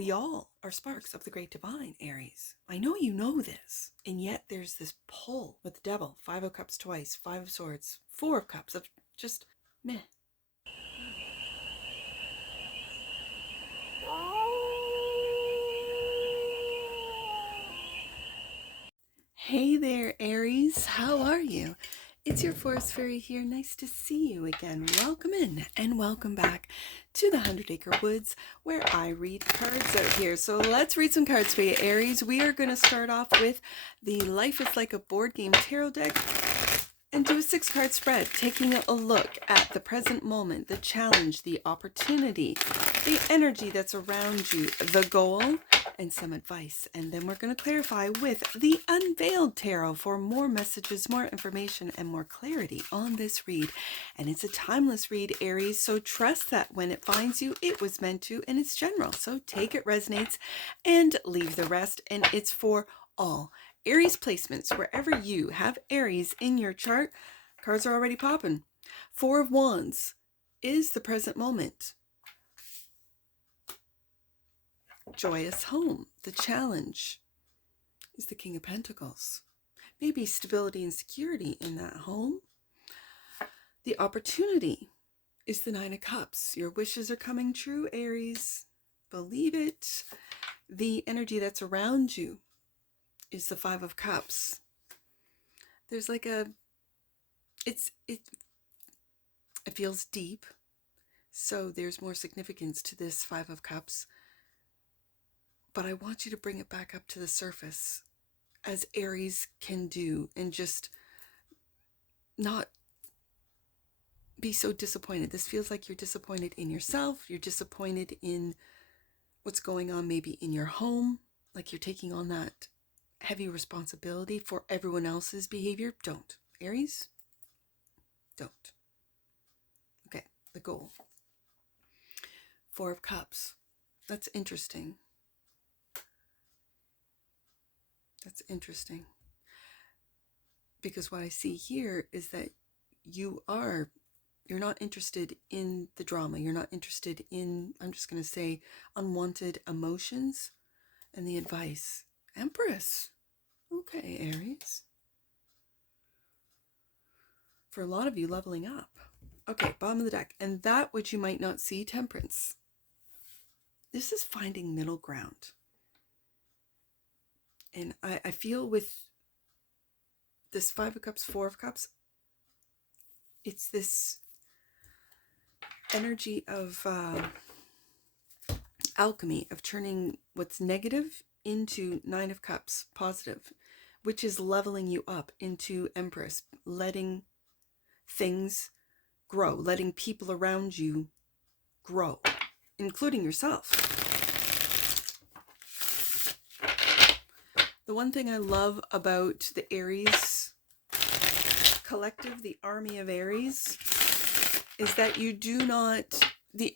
we all are sparks of the great divine, Aries. I know you know this, and yet there's this pull with the devil. 5 of Cups twice, 5 of Swords, 4 of Cups of just meh. Hey there, Aries. How are you? It's your Forest Fairy here. Nice to see you again. Welcome in and welcome back to the 100 Acre Woods, where I read cards out here. So let's read some cards for you, Aries. We are going to start off with the Life is Like a Board Game Tarot deck and do a 6-card spread, taking a look at the present moment, the challenge, the opportunity, the energy that's around you, the goal, and some advice. And then we're going to clarify with the Unveiled Tarot for more messages, more information, and more clarity on this read. And it's a timeless read, Aries, so trust that when it finds you, it was meant to, and it's general. So take it resonates and leave the rest, and it's for all. Aries placements, wherever you have Aries in your chart, cards are already popping. 4 of Wands is the present moment. Joyous home. The challenge is the King of Pentacles. Maybe stability and security in that home. The opportunity is the 9 of Cups. Your wishes are coming true, Aries. Believe it. The energy that's around you is the 5 of Cups. There's like it feels deep. So there's more significance to this 5 of Cups. But I want you to bring it back up to the surface, as Aries can do, and just not be so disappointed. This feels like you're disappointed in yourself. You're disappointed in what's going on maybe in your home, like you're taking on that heavy responsibility for everyone else's behavior. Don't. Aries, don't. Okay, the goal. 4 of Cups. That's interesting. That's interesting. Because what I see here is that you're not interested in the drama. You're not interested in, I'm just going to say, unwanted emotions and the advice. Empress. Okay, Aries. For a lot of you, leveling up. Okay, bottom of the deck. And that which you might not see, Temperance. This is finding middle ground. And I feel with this 5 of Cups, 4 of Cups, it's this energy of alchemy, of turning what's negative into 9 of Cups, positive, which is leveling you up into Empress, letting things grow, letting people around you grow, including yourself. The one thing I love about the Aries collective, the army of Aries, is that you do not, the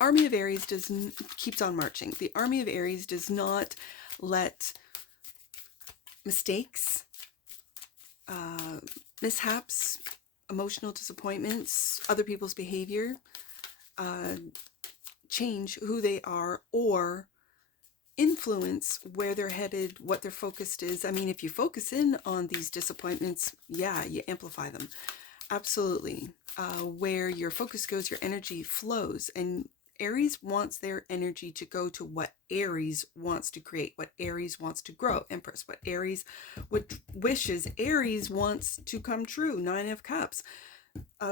army of Aries keeps on marching. The army of Aries does not let mistakes, mishaps, emotional disappointments, other people's behavior change who they are or influence where they're headed, what their focus is. I mean, if you focus in on these disappointments, yeah, you amplify them. Absolutely. Where your focus goes, your energy flows. And Aries wants their energy to go to what Aries wants to create, what Aries wants to grow. Empress, what Aries wishes Aries wants to come true. 9 of Cups.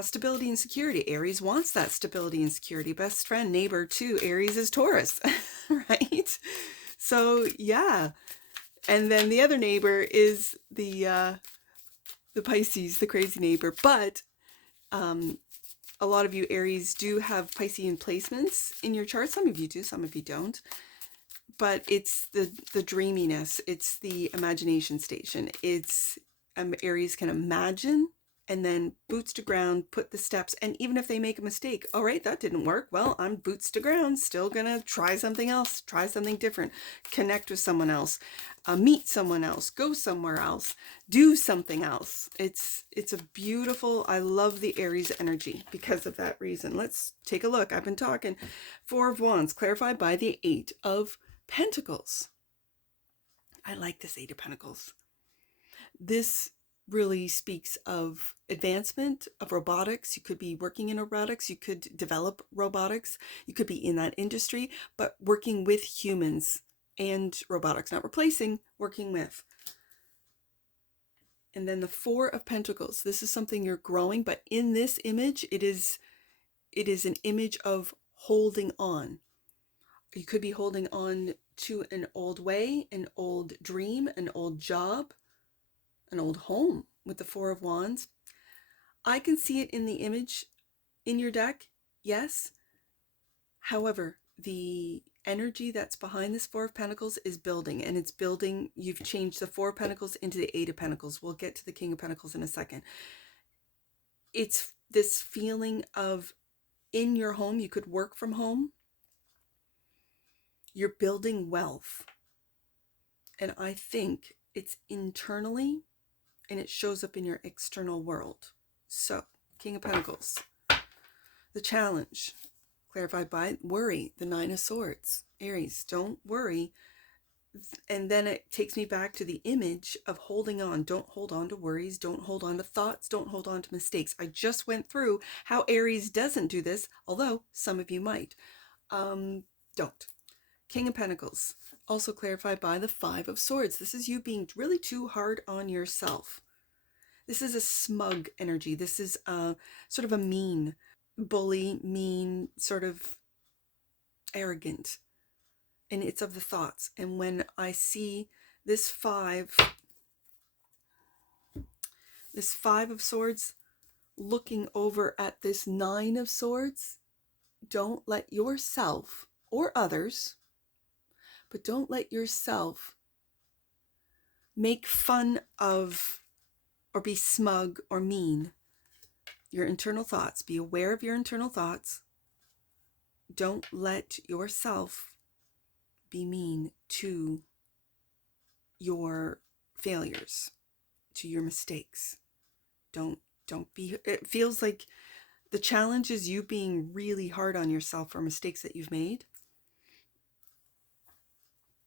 Stability and security. Aries wants that stability and security. Best friend, neighbor too. Aries is Taurus, right? So yeah. And then the other neighbor is the Pisces, the crazy neighbor. But a lot of you Aries do have Piscean placements in your chart. Some of you do, some of you don't. But it's the dreaminess. It's the imagination station. It's Aries can imagine and then boots to ground, put the steps. And even if they make a mistake, all right, that didn't work. Well, I'm boots to ground, still gonna try something else, try something different, connect with someone else, meet someone else, go somewhere else, do something else. It's a beautiful, I love the Aries energy because of that reason. Let's take a look. I've been talking. Four of Wands, clarified by the Eight of Pentacles. I like this Eight of Pentacles. This really speaks of advancement of robotics. You could be working in robotics, you could develop robotics, you could be in that industry, but working with humans and robotics, not replacing, working with. And then the Four of Pentacles. This is something you're growing, but in this image, it is an image of holding on. You could be holding on to an old way, an old dream, an old job, an old home with the Four of Wands. I can see it in the image in your deck, yes. However, the energy that's behind this Four of Pentacles is building, and it's building. You've changed the Four of Pentacles into the Eight of Pentacles. We'll get to the King of Pentacles in a second. It's this feeling of in your home, you could work from home. You're building wealth. And I think it's internally, and it shows up in your external world. So, King of Pentacles, the challenge, clarified by worry, the Nine of Swords. Aries, don't worry. And then it takes me back to the image of holding on. Don't hold on to worries. Don't hold on to thoughts. Don't hold on to mistakes. I just went through how Aries doesn't do this, although some of you might. Don't. King of Pentacles, also clarified by the Five of Swords. This is you being really too hard on yourself. This is a smug energy. This is sort of a mean, bully, mean, sort of arrogant. And it's of the thoughts. And when I see this Five of Swords looking over at this Nine of Swords, don't let yourself or others, but don't let yourself make fun of or be smug or mean your internal thoughts. Be aware of your internal thoughts. Don't let yourself be mean to your failures, to your mistakes. Don't be, it feels like the challenge is you being really hard on yourself for mistakes that you've made.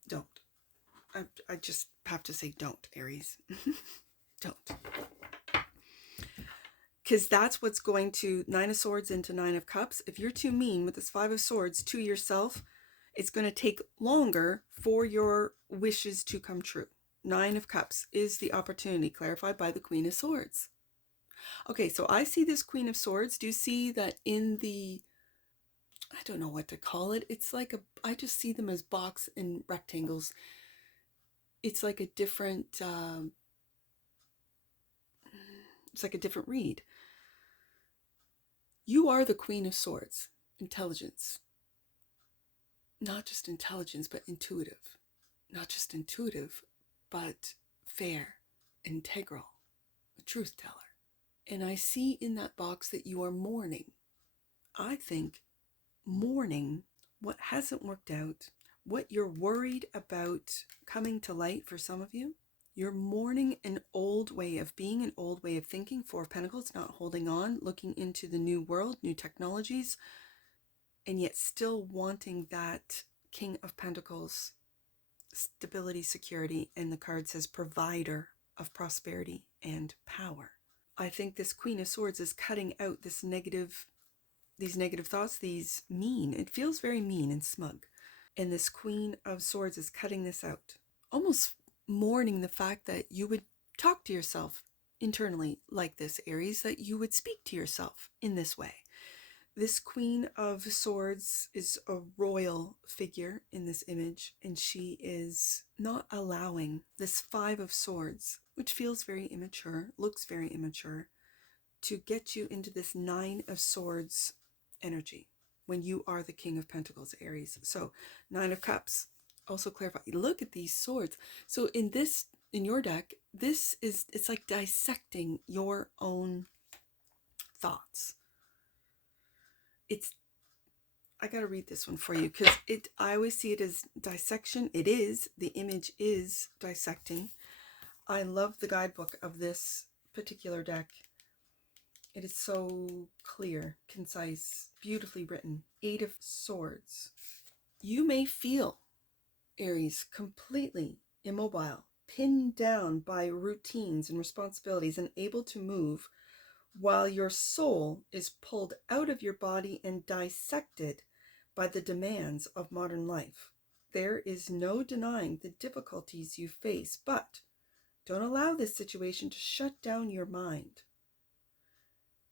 Don't. I just have to say don't, Aries. Don't. Because that's what's going to Nine of Swords into Nine of Cups. If you're too mean with this Five of Swords to yourself, it's going to take longer for your wishes to come true. Nine of Cups is the opportunity, clarified by the Queen of Swords. Okay, so I see this Queen of Swords. Do you see that in the, I don't know what to call it. It's like I just see them as box and rectangles. It's like a different, it's like a different read. You are the Queen of Swords. Intelligence. Not just intelligence, but intuitive. Not just intuitive, but fair, integral, a truth teller. And I see in that box that you are mourning. I think mourning what hasn't worked out, what you're worried about coming to light for some of you. You're mourning an old way of being, an old way of thinking. Four of Pentacles, not holding on, looking into the new world, new technologies, and yet still wanting that King of Pentacles, stability, security, and the card says provider of prosperity and power. I think this Queen of Swords is cutting out these negative thoughts, these mean. It feels very mean and smug. And this Queen of Swords is cutting this out. Almost mourning the fact that you would talk to yourself internally like this, Aries, that you would speak to yourself in this way. This Queen of Swords is a royal figure in this image, and she is not allowing this Five of Swords, which feels very immature, looks very immature, to get you into this Nine of Swords energy when you are the King of Pentacles, Aries. So Nine of Cups, also clarify. Look at these swords. So in your deck, it's like dissecting your own thoughts. I got to read this one for you because I always see it as dissection. It is. The image is dissecting. I love the guidebook of this particular deck. It is so clear, concise, beautifully written. 8 of Swords. You may feel, Aries, completely immobile, pinned down by routines and responsibilities, and able to move, while your soul is pulled out of your body and dissected by the demands of modern life. There is no denying the difficulties you face, but don't allow this situation to shut down your mind.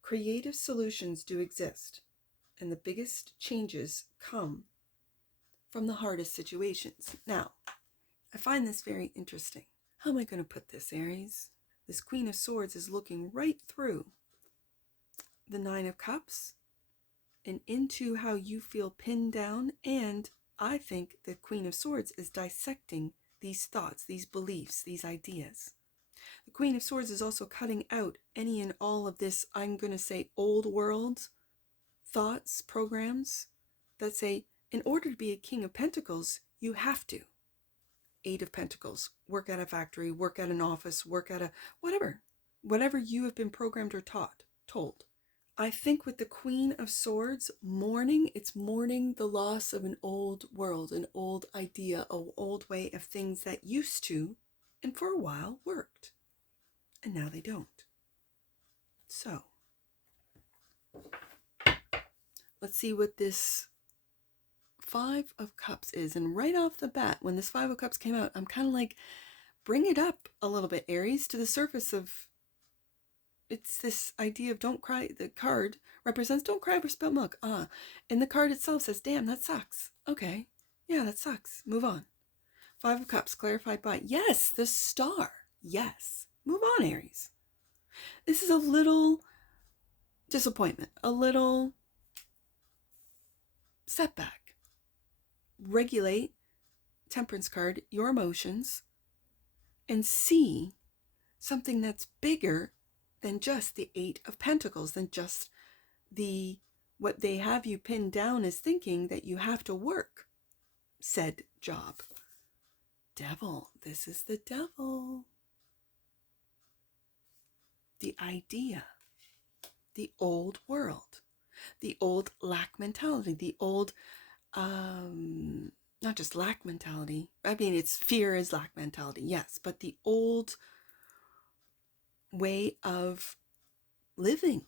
Creative solutions do exist, and the biggest changes come from the hardest situations. Now, I find this very interesting. How am I going to put this, Aries? This Queen of Swords is looking right through the 9 of Cups and into how you feel pinned down, and I think the Queen of Swords is dissecting these thoughts, these beliefs, these ideas. The Queen of Swords is also cutting out any and all of this, I'm going to say, old world thoughts, programs that say, in order to be a King of Pentacles, you have to. 8 of Pentacles, work at a factory, work at an office, work at a whatever you have been programmed or told. I think with the Queen of Swords, it's mourning the loss of an old world, an old idea, an old way of things that used to, and for a while, worked. And now they don't. So, let's see what this 5 of Cups is. And right off the bat, when this 5 of Cups came out, I'm kind of like, bring it up a little bit, Aries, to the surface of, it's this idea of don't cry. The card represents don't cry over spilt milk. And the card itself says, damn, that sucks. Okay. Yeah, that sucks. Move on. 5 of Cups, clarified by, yes, the Star. Yes. Move on, Aries. This is a little disappointment, a little setback. Regulate, Temperance card, your emotions, and see something that's bigger than just the 8 of Pentacles, than just what they have you pinned down as thinking that you have to work said job. Devil, this is the devil. The idea, the old world, the old lack mentality, the old, not just lack mentality. I mean, it's fear is lack mentality, yes, but the old way of living.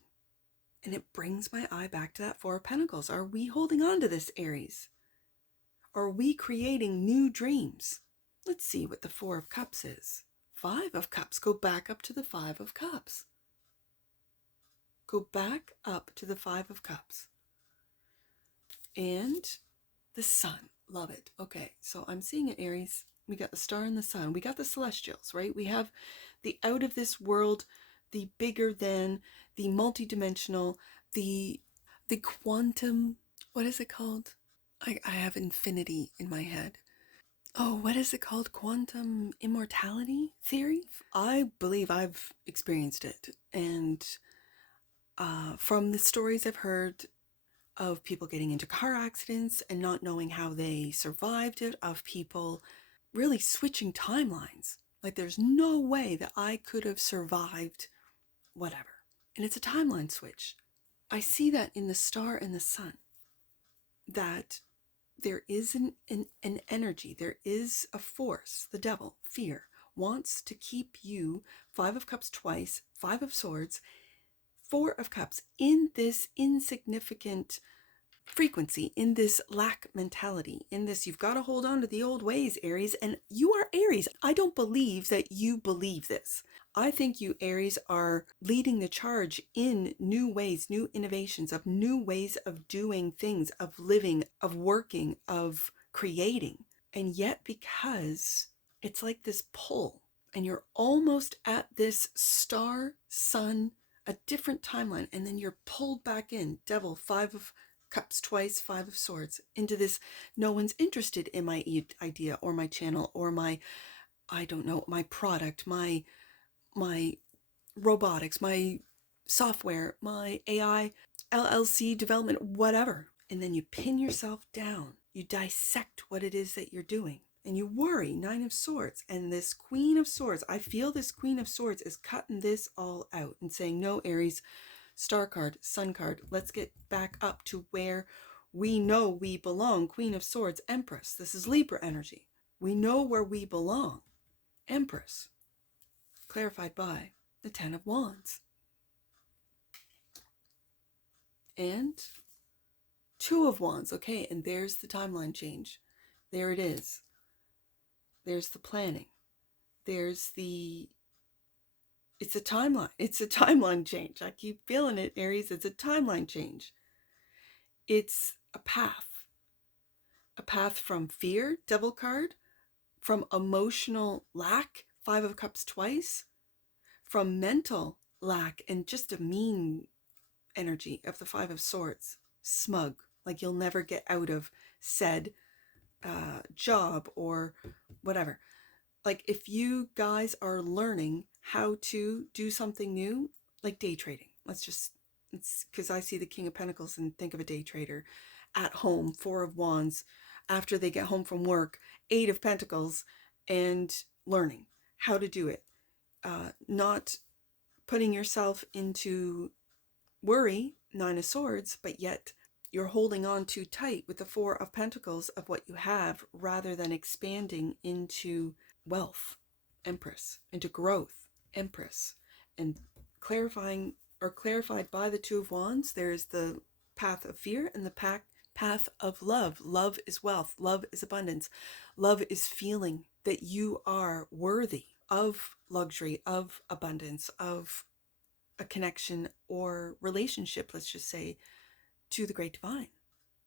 And it brings my eye back to that 4 of Pentacles. Are we holding on to this, Aries? Are we creating new dreams? Let's see what the 4 of Cups is. 5 of Cups. Go back up to the 5 of Cups. Go back up to the 5 of Cups. And the Sun. Love it. Okay, so I'm seeing it, Aries. We got the Star and the Sun. We got the Celestials, right? We have the out of this world, the bigger than, the multidimensional, the quantum, what is it called? I have infinity in my head. Oh, what is it called? Quantum immortality theory? I believe I've experienced it. And from the stories I've heard of people getting into car accidents and not knowing how they survived it, of people really switching timelines. Like there's no way that I could have survived whatever. And it's a timeline switch. I see that in the Star and the Sun, that there is an energy, there is a force, the devil, fear, wants to keep you, 5 of Cups twice, 5 of Swords, 4 of Cups, in this insignificant frequency, in this lack mentality, in this you've got to hold on to the old ways, Aries. And you are Aries. I don't believe that you believe this. I think you, Aries, are leading the charge in new ways, new innovations, of new ways of doing things, of living, of working, of creating. And yet, because it's like this pull, and you're almost at this Star, Sun, a different timeline, and then you're pulled back in, Devil, 5 of Cups twice, 5 of Swords, into this, no one's interested in my idea or my channel or my, I don't know, my product, my robotics, my software, my AI, LLC development, whatever. And then you pin yourself down. You dissect what it is that you're doing. And you worry, Nine of Swords. And this Queen of Swords, I feel this Queen of Swords is cutting this all out and saying, no, Aries, Star card, Sun card, let's get back up to where we know we belong. Queen of Swords, Empress. This is Libra energy. We know where we belong. Empress. Clarified by the Ten of Wands. And Two of Wands. Okay, and there's the timeline change. There it is. There's the planning. There's the... It's a timeline. It's a timeline change. I keep feeling it, Aries. It's a timeline change. It's a path. A path from fear, Devil card, from emotional lack, Five of Cups twice, from mental lack and just a mean energy of the Five of Swords, smug, like you'll never get out of said job or whatever. Like if you guys are learning how to do something new, like day trading, it's because I see the King of Pentacles and think of a day trader at home, Four of Wands, after they get home from work, Eight of Pentacles, and learning how to do it. Not putting yourself into worry, Nine of Swords, but yet you're holding on too tight with the Four of Pentacles of what you have rather than expanding into wealth, Empress, into growth, Empress. And clarifying or clarified by the Two of Wands, there's the path of fear and the path of love. Love is wealth. Love is abundance. Love is feeling that you are worthy of luxury, of abundance, of a connection or relationship, let's just say, to the Great Divine.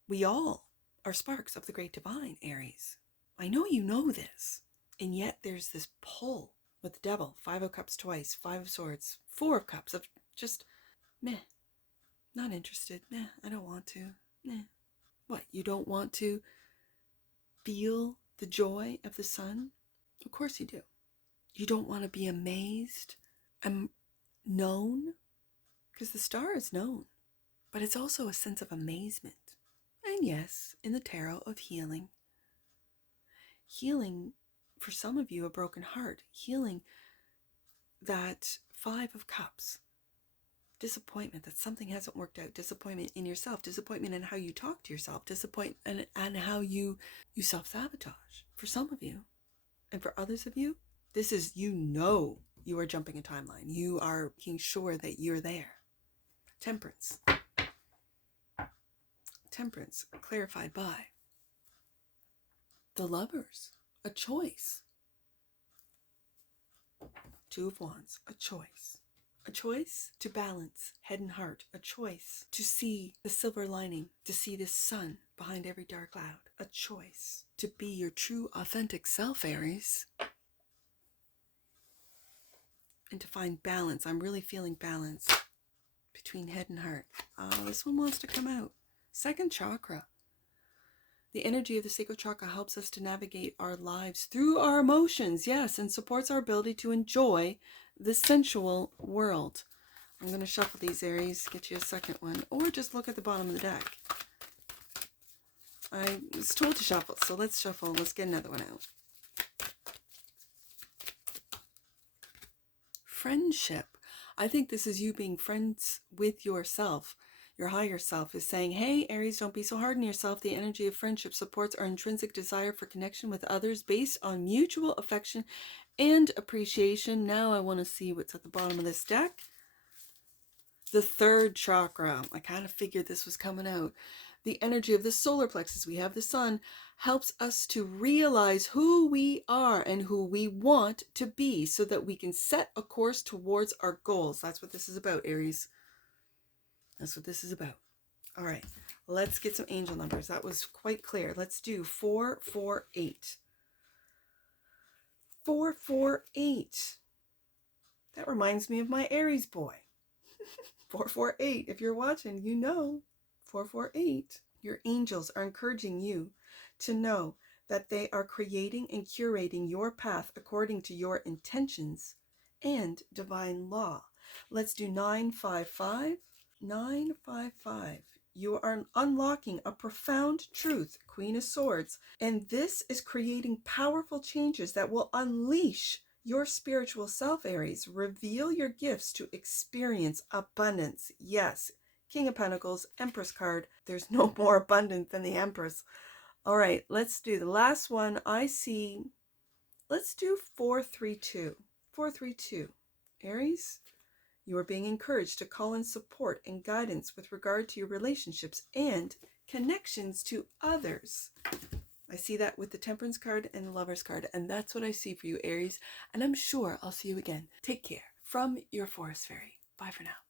We all are sparks of the Great Divine, Aries. I know you know this. And yet there's this pull with the Devil. Five of Cups twice, Five of Swords, Four of Cups of just, meh, not interested. Meh, I don't want to. Meh. What, you don't want to feel the joy of the sun? Of course you do. You don't want to be amazed and known? Because the star is known. But it's also a sense of amazement. And yes, in the tarot of healing. Healing, for some of you, a broken heart. Healing that Five of Cups. Disappointment that something hasn't worked out. Disappointment in yourself. Disappointment in how you talk to yourself. Disappointment and how you self-sabotage. For some of you. And for others of you, this is, you are jumping a timeline. You are making sure that you're there. Temperance. Temperance, clarified by the Lovers, a choice. Two of Wands, a choice. A choice to balance head and heart. A choice to see the silver lining, to see the sun behind every dark cloud. A choice to be your true, authentic self, Aries. And to find balance. I'm really feeling balance between head and heart. This one wants to come out. Second chakra. The energy of the sacral chakra helps us to navigate our lives through our emotions, yes, and supports our ability to enjoy the sensual world. I'm going to shuffle these, Aries, get you a second one, or just look at the bottom of the deck. I was told to shuffle, so let's shuffle. Let's get another one out. Friendship. I think this is you being friends with yourself. Your higher self is saying, hey, Aries, don't be so hard on yourself. The energy of friendship supports our intrinsic desire for connection with others based on mutual affection and appreciation. Now I want to see what's at the bottom of this deck. The third chakra. I kind of figured this was coming out. The energy of the solar plexus, we have the sun, helps us to realize who we are and who we want to be so that we can set a course towards our goals. That's what this is about, Aries. That's what this is about. All right, let's get some angel numbers. That was quite clear. Let's do 448. 448. That reminds me of my Aries boy. 448. If you're watching, you know. 448. Your angels are encouraging you to know that they are creating and curating your path according to your intentions and divine law. Let's do 955. 955. You are unlocking a profound truth, Queen of Swords, and this is creating powerful changes that will unleash your spiritual self, Aries. Reveal your gifts to experience abundance. Yes, King of Pentacles, Empress card. There's no more abundant than the Empress. All right, let's do the last one. I see, let's do 432. 432. Aries, you are being encouraged to call in support and guidance with regard to your relationships and connections to others. I see that with the Temperance card and the Lovers card, and that's what I see for you, Aries. And I'm sure I'll see you again. Take care. From your Forest Fairy. Bye for now.